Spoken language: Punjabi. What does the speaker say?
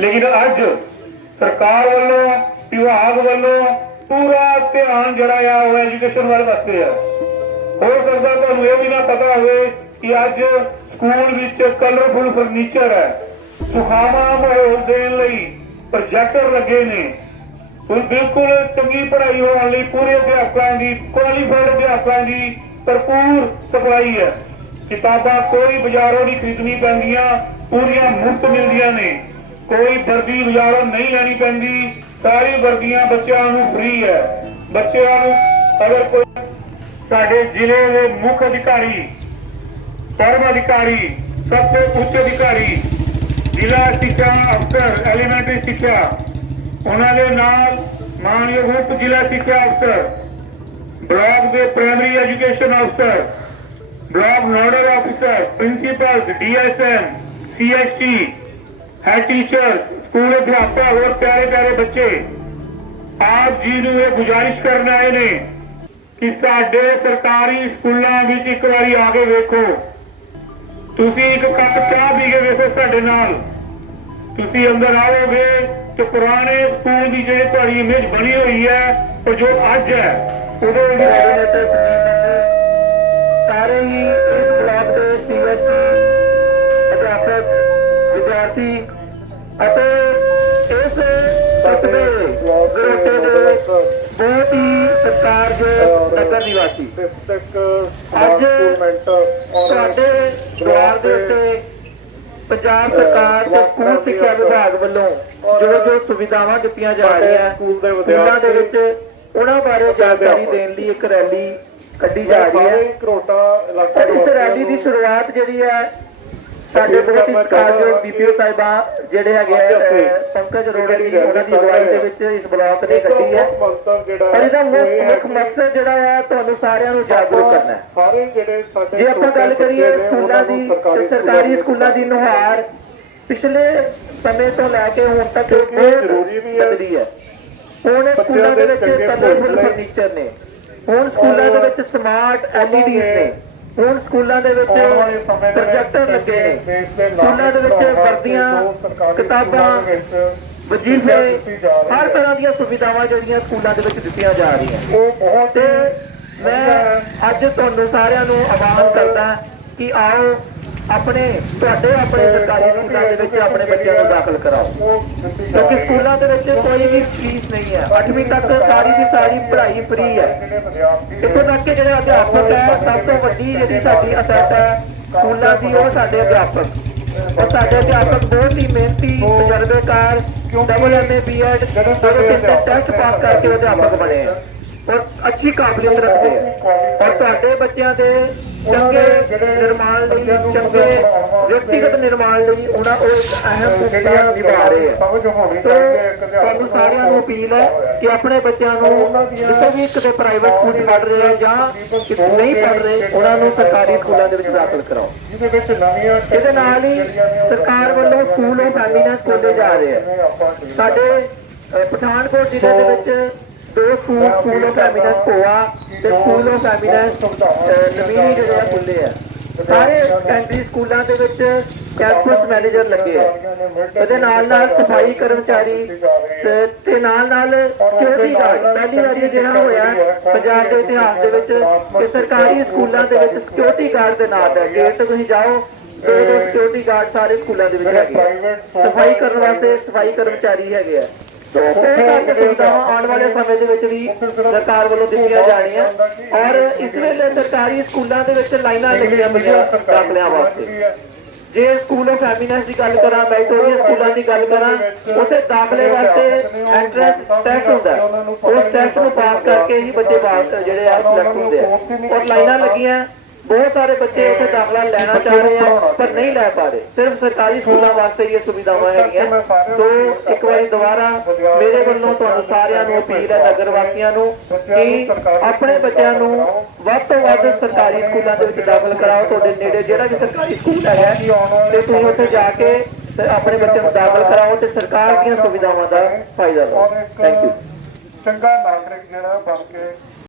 ਲੇਕਿਨ ਅੱਜ ਸਰਕਾਰ ਵੱਲੋਂ, ਵਿਭਾਗ ਵੱਲੋਂ ਪੂਰਾ ਧਿਆਨ ਜਿਹੜਾ ਆ ਉਹ ਐਜੂਕੇਸ਼ਨ ਵੱਲ ਵਾਸਤੇ ਆ। ਹੋ ਸਕਦਾ ਤੁਹਾਨੂੰ ਇਹ ਵੀ ਨਾ ਪਤਾ ਹੋਵੇ ਕਿ ਅੱਜ ਸਕੂਲ ਵਿੱਚ ਕਲਰਫੁਲ ਫਰਨੀਚਰ ਹੈ। ਸੁਖਾਵਾਂ ਮਾਹੌਲ ਦੇਣ ਲਈ ਪ੍ਰੋਜੈਕਟਰ ਲੱਗੇ ਨੇ। ਹੁਣ ਬਿਲਕੁਲ ਚੰਗੀ ਪੜ੍ਹਾਈ ਹੋਣ ਲਈ ਪੂਰੇ ਅਧਿਆਪਕਾਂ ਦੀ ਕੁਆਲੀਫਾਈਡ ਅਧਿਆਪਕਾਂ ਦੀ ਭਰਪੂਰ ਸਪਲਾਈ ਹੈ। ਕਿਤਾਬਾਂ ਕੋਈ ਬਾਜ਼ਾਰੋਂ ਨਹੀਂ ਖਰੀਦਣੀ ਪੈਂਦੀਆਂ, ਪੂਰੀਆਂ ਮੁਫਤ ਮਿਲਦੀਆਂ ਨੇ। ਕੋਈ ਵਰਦੀ ਬਾਜ਼ਾਰੋਂ ਨਹੀਂ ਲੈਣੀ ਪੈਂਦੀ। ਸਾਰੀ ਵਰਦੀਆਂ ਬੱਚਿਆਂ ਨੂੰ ਫ੍ਰੀ ਹੈ। ਬੱਚਿਆਂ ਨੂੰ ਅਗਰ ਕੋਈ ਸਾਡੇ ਜ਼ਿਲ੍ਹੇ ਦੇ ਮੁੱਖ ਅਧਿਕਾਰੀ ਪਰਮ ਅਧਿਕਾਰੀ, ਸਭ ਤੋਂ ਉੱਚ ਅਧਿਕਾਰੀ, ਜ਼ਿਲ੍ਹਾ ਸਿੱਖਿਆ ਅਫਸਰ, ਐਲੀਮੈਂਟਰੀ ਸਿੱਖਿਆ, ਉਹਨਾਂ ਦੇ ਨਾਲ ਮਾਨਯੋਗ ਉਪ ਜ਼ਿਲ੍ਹਾ ਸਿੱਖਿਆ ਅਫਸਰ, ਬਲਾਕ ਦੇ ਪ੍ਰਾਇਮਰੀ ਐਜੂਕੇਸ਼ਨ ਅਫਸਰ, ਬਲਾਕ ਨੋਡਲ ਅਫਸਰ principals DSM CST head teacher school ਅਧਿਆਪਕ, ਹੋਰ ਪਿਆਰੇ ਪਿਆਰੇ ਬੱਚੇ, ਆਪ ਜੀ ਨੂੰ ਇਹ ਗੁਜ਼ਾਰਿਸ਼ ਕਰਨ ਆਏ ਨੇ ਕਿ ਸਾਡੇ ਸਰਕਾਰੀ ਸਕੂਲਾਂ ਵਿੱਚ ਇੱਕ ਵਾਰੀ ਆ ਕੇ ਵੇਖੋ। ਤੁਸੀਂ ਇੱਕ ਕੱਪ ਚਾਹ ਪੀ ਕੇ ਵੇਖੋ ਸਾਡੇ ਨਾਲ। ਤੁਸੀਂ ਅੰਦਰ ਆਓਗੇ ਤੇ ਪੁਰਾਣੇ ਸਕੂਲ ਦੀ ਜਿਹੜੀ ਤੁਹਾਡੀ ਇਮੇਜ ਬਣੀ ਹੋਈ ਹੈ, ਉਹ ਜੋ ਅੱਜ ਹੈ, ਉਹਦੇ ਵਿੱਚ ਸਾਰੇ ਹੀ ਇਸ ਬਲਾਕ ਦੇ ਸੀਐਸਟੀ ਅਧਿਆਪਕ, ਵਿਦਿਆਰਥੀ ਬਹੁਤ ਹੀ ਸਤਿਕਾਰਯੋਗ ਨਗਰ ਨਿਵਾਸੀ। ਅੱਜ ਤੁਹਾਡੇ ਦੁਆਰ ਦੇ ਉੱਤੇ ਪੰਜਾਬ ਸਰਕਾਰ ਤੇ ਸਕੂਲ ਸਿੱਖਿਆ ਵਿਭਾਗ ਵੱਲੋਂ ਜੋ ਜੋ ਸੁਵਿਧਾਵਾਂ ਦਿੱਤੀਆਂ ਜਾ ਰਹੀਆਂ ਸਕੂਲ ਦੇ ਸਕੂਲਾਂ ਦੇ ਵਿੱਚ ਉਹਨਾਂ ਬਾਰੇ ਜਾਣਕਾਰੀ ਦੇਣ ਲਈ ਇੱਕ ਰੈਲੀ ਕੱਢੀ ਜਾ ਰਹੀ ਹੈ। ਕਰੋਟਾ ਇਲਾਕਾ ਇਸ ਰੈਲੀ ਦੀ ਸ਼ੁਰੂਆਤ ਜਿਹੜੀ ਹੈ ਸਾਡੇ ਬਹੁਤ ਹੀ ਸਤਿਕਾਰਯੋਗ ਬੀਪੀਓ ਸਾਹਿਬਾਂ ਜਿਹੜੇ ਹੈਗੇ ਪੰਕਜ ਅਰੋੜਾ ਜੀ ਉਹਨਾਂ ਦੀ ਅਗਵਾਈ ਦੇ ਵਿੱਚ ਇਸ ਬਲਾਕ ਨੇ ਕੱਢੀ ਹੈ। ਔਰ ਇਹਦਾ ਮੁੱਖ ਮਕਸਦ ਜਿਹੜਾ ਹੈ ਤੁਹਾਨੂੰ ਸਾਰਿਆਂ ਨੂੰ ਜਾਗਰੂਕ ਕਰਨਾ ਹੈ। ਸਾਰੇ ਜਿਹੜੇ ਸਾਡੇ ਜੇ ਆਪਾਂ ਗੱਲ ਕਰੀਏ ਸਕੂਲਾਂ ਦੀ ਸਰਕਾਰੀ ਸਕੂਲਾਂ ਦੀ ਨੁਹਾਰ ਪਿਛਲੇ ਸਮੇਂ ਤੋਂ ਲੈ ਕੇ ਹੁਣ ਤੱਕ ਬਹੁਤ ਜ਼ਰੂਰੀ ਵੀ ਹੈ। ਹੁਣ ਸਕੂਲਾਂ ਦੇ ਵਿੱਚ ਕਲਰਫੁਲ ਫਰਨੀਚਰ ਨੇ। ਹੁਣ ਸਕੂਲਾਂ ਦੇ ਵਿੱਚ ਸਮਾਰਟ ਐਲਈਡੀ ਨੇ। ਹੁਣ ਸਕੂਲਾਂ ਦੇ ਵਿੱਚ ਪ੍ਰੋਜੈਕਟਰ ਲੱਗੇ ਨੇ। ਸਕੂਲਾਂ ਦੇ ਵਿੱਚ ਵਰਦੀਆਂ ਕਿਤਾਬਾਂ ਵਜ਼ੀਫੇ ਹਰ। ਤਰ੍ਹਾਂ ਦੀਆਂ ਸੁਵਿਧਾਵਾਂ ਜਿਹੜੀਆਂ ਸਕੂਲਾਂ ਦੇ ਵਿੱਚ ਦਿੱਤੀਆਂ ਜਾ ਰਹੀਆਂ ਉਹ ਬਹੁਤ ਮੈਂ ਅੱਜ ਤੁਹਾਨੂੰ ਸਾਰਿਆਂ ਨੂੰ ਆਹਵਾਨ ਕਰਦਾ ਕਿ ਆਓ ਆਪਣੇ ਤੁਹਾਡੇ ਆਪਣੇ ਸਰਕਾਰੀ ਸਕੂਲਾਂ ਦੇ ਵਿੱਚ ਆਪਣੇ ਬੱਚਿਆਂ ਨੂੰ ਦਾਖਲ ਕਰਾਓ। ਕਿਉਂਕਿ। ਸਕੂਲਾਂ ਦੇ ਵਿੱਚ ਕੋਈ ਵੀ ਫੀਸ ਨਹੀਂ ਹੈ। 8ਵੀਂ ਤੱਕ ਸਾਰੀ ਦੀ ਸਾਰੀ ਪੜ੍ਹਾਈ ਫ੍ਰੀ ਹੈ। ਇੱਥੋਂ ਤੱਕ ਕਿ ਜਿਹੜੇ ਅਧਿਆਪਕ ਹੈ ਸਭ ਤੋਂ ਵੱਡੀ ਜਿਹੜੀ ਸਾਡੀ ਅਸੈਟ ਹੈ ਸਕੂਲਾਂ ਦੀ ਉਹ ਸਾਡੇ ਅਧਿਆਪਕ। ਔਰ ਸਾਡੇ ਅਧਿਆਪਕ ਬਹੁਤ ਹੀ ਮਿਹਨਤੀ ਤਜਰਬੇਕਾਰ ਡਬਲ ਐਮਏ ਬੀਐਡ ਜਿਹੜੇ ਟੈਸਟ ਪਾਸ ਕਰਕੇ ਅਧਿਆਪਕ ਬਣੇ। ਹੈ ਔਰ ਅੱਛੀ ਕਾਬਲੀਅਤ ਰੱਖਦੇ ਹੈ ਔਰ ਤੁਹਾਡੇ ਬੱਚਿਆਂ ਦੇ ਚੰਗੇ ਨਿਰਮਾਣ ਲਈ ਚੰਗੇ ਵਿਅਕਤੀਗਤ ਨਿਰਮਾਣ ਲਈ ਉਹਨਾਂ ਉਹ ਇੱਕ ਅਹਿਮ ਭੂਮਿਕਾ ਨਿਭਾ ਰਹੇ ਹੈ ਸਮਝ ਹੋਣੀ ਸੋ ਚਾਹੀਦੀ ਹੈ ਇੱਕ ਅਧਿਆਪਕ ਤੁਹਾਨੂੰ ਸਾਰਿਆਂ ਨੂੰ ਅਪੀਲ ਹੈ ਕਿ ਆਪਣੇ ਬੱਚਿਆਂ ਨੂੰ ਜਿੱਥੇ ਵੀ ਕਿਤੇ ਪ੍ਰਾਈਵੇਟ ਸਕੂਲ 'ਚ ਪੜ੍ਹ ਰਹੇ ਆ ਜਾਂ ਨਹੀਂ ਪੜ੍ਹ ਰਹੇ ਉਹਨਾਂ ਨੂੰ ਸਰਕਾਰੀ ਸਕੂਲਾਂ ਦੇ ਵਿੱਚ ਦਾਖਲ ਕਰਾਓ। ਜਿਹਦੇ ਵਿੱਚ ਨਵੀਆਂ ਇਹਦੇ ਨਾਲ ਹੀ ਸਰਕਾਰ ਵੱਲੋਂ ਸਕੂਲ ਆਫ ਹੈਪੀਨੈਸ ਖੋਲੇ ਜਾ ਰਹੇ ਆ। ਸਾਡੇ ਪਠਾਨਕੋਟ ਜ਼ਿਲ੍ਹੇ ਦੇ ਵਿੱਚ ਦੋ school school of happiness Bhoa ਤੇ ਸਕੂਲ ਆਫ ਹੈਪੀਨੈਸ ਨਵੀਨੀ ਜਿਹੜੇ ਆ ਖੁੱਲੇ ਆ। ਸਾਰੇ ਸੈਕੰਡਰੀ ਸਕੂਲਾਂ ਦੇ ਵਿੱਚ ਕੈਂਪਸ ਮੈਨੇਜਰ ਲੱਗੇ ਆ। ਇਹਦੇ ਨਾਲ ਨਾਲ ਸਫ਼ਾਈ ਕਰਮਚਾਰੀ, ਤੇ- ਨਾਲ ਨਾਲ ਸਿਕਿਉਰਿਟੀ ਗਾਰਡ ਪਹਿਲੀ ਵਾਰੀ ਜਿਹੜਾ ਹੋਇਆ ਪੰਜਾਬ ਦੇ ਇਤਿਹਾਸ ਦੇ ਵਿੱਚ ਕਿ ਸਰਕਾਰੀ ਸਕੂਲਾਂ ਦੇ ਵਿੱਚ ਸਿਕਿਉਰਿਟੀ ਗਾਰਡ ਦੇ ਨਾਲ ਹੈ ਗੇਟ ਤੁਸੀਂ ਜਾਓ ਦੋ ਦੋ ਸਿਕਿਉਰਿਟੀ ਗਾਰਡ ਸਾਰੇ ਸਕੂਲਾਂ ਦੇ ਵਿੱਚ ਹੈਗੇ ਆ। ਸਫ਼ਾਈ ਕਰਨ ਵਾਸਤੇ ਸਫ਼ਾਈ ਕਰਮਚਾਰੀ ਹੈਗੇ ਆ। ਸੋ ਸੁਵਿਧਾਵਾਂ ਆਉਣ ਵਾਲੇ ਸਮੇਂ ਦੇ ਵਿੱਚ ਵੀ ਸਰਕਾਰ ਵੱਲੋਂ ਦਿੱਤੀਆਂ ਜਾਣੀਆਂ ਔਰ ਇਸ ਵੇਲੇ ਸਰਕਾਰੀ ਸਕੂਲਾਂ ਦੇ ਵਿੱਚ ਲਾਈਨਾਂ ਲੱਗੀਆਂ ਪਈਆਂ ਦਾਖਲਿਆਂ ਵਾਸਤੇ ਜੇ ਸਕੂਲ ਆਫ ਹੈਪੀਨੈਸ ਦੀ ਗੱਲ ਕਰਾਂ ਮੈਰੀਟੋਰੀਅਸ ਸਕੂਲਾਂ ਦੀ ਗੱਲ ਕਰਾਂ ਉੱਥੇ ਦਾਖਲੇ ਵਾਸਤੇ ਐਂਟਰੈਂਸ ਟੈਸਟ ਹੁੰਦਾ ਉਸ ਟੈਸਟ ਨੂੰ ਪਾਸ ਕਰਕੇ ਹੀ ਬੱਚੇ ਪਾਸ ਜਿਹੜੇ ਆ ਸਿਲੈਕਟ ਹੁੰਦੇ ਆ ਔਰ ਲਾਈਨਾਂ ਲੱਗੀਆਂ ਬਹੁਤ ਸਾਰੇ ਬੱਚੇ ਉੱਥੇ ਦਾਖਲਾ ਲੈਣਾ ਚਾਹ ਰਹੇ ਆ ਪਰ ਨਹੀਂ ਲੈ ਪਾ ਰਹੇ। ਸਿਰਫ ਸਰਕਾਰੀ ਸਕੂਲਾਂ ਵਾਸਤੇ ਹੀ ਇਹ ਸੁਵਿਧਾਵਾਂ ਹੈਗੀਆਂ। ਸੋ ਇੱਕ ਵਾਰੀ ਦੁਬਾਰਾ ਮੇਰੇ ਵੱਲੋਂ ਤੁਹਾਨੂੰ ਸਾਰਿਆਂ ਨੂੰ ਅਪੀਲ ਹੈ ਨਗਰ ਵਾਸੀਆਂ ਨੂੰ ਕਿ ਆਪਣੇ ਬੱਚਿਆਂ ਨੂੰ ਵੱਧ ਤੋਂ ਵੱਧ ਸਰਕਾਰੀ ਸਕੂਲਾਂ ਦੇ ਵਿੱਚ ਦਾਖਲ ਕਰਾਓ ਤੁਹਾਡੇ ਨੇੜੇ ਜਿਹੜਾ ਵੀ ਸਰਕਾਰੀ ਸਕੂਲ ਹੈਗਾ ਤੇ ਤੁਸੀਂ ਉੱਥੇ ਜਾ ਕੇ ਤੇ ਆਪਣੇ ਬੱਚਿਆਂ ਨੂੰ ਦਾਖਲ ਕਰਾਓ ਤੇ ਸਰਕਾਰ ਦੀਆਂ ਸੁਵਿਧਾਵਾਂ ਦਾ ਫਾਇਦਾ ਲਓ ਥੈਂਕ ਯੂ ਚੰਗਾ ਨਾਗਰਿਕ ਜਿਹੜਾ ਬਣ ਕੇ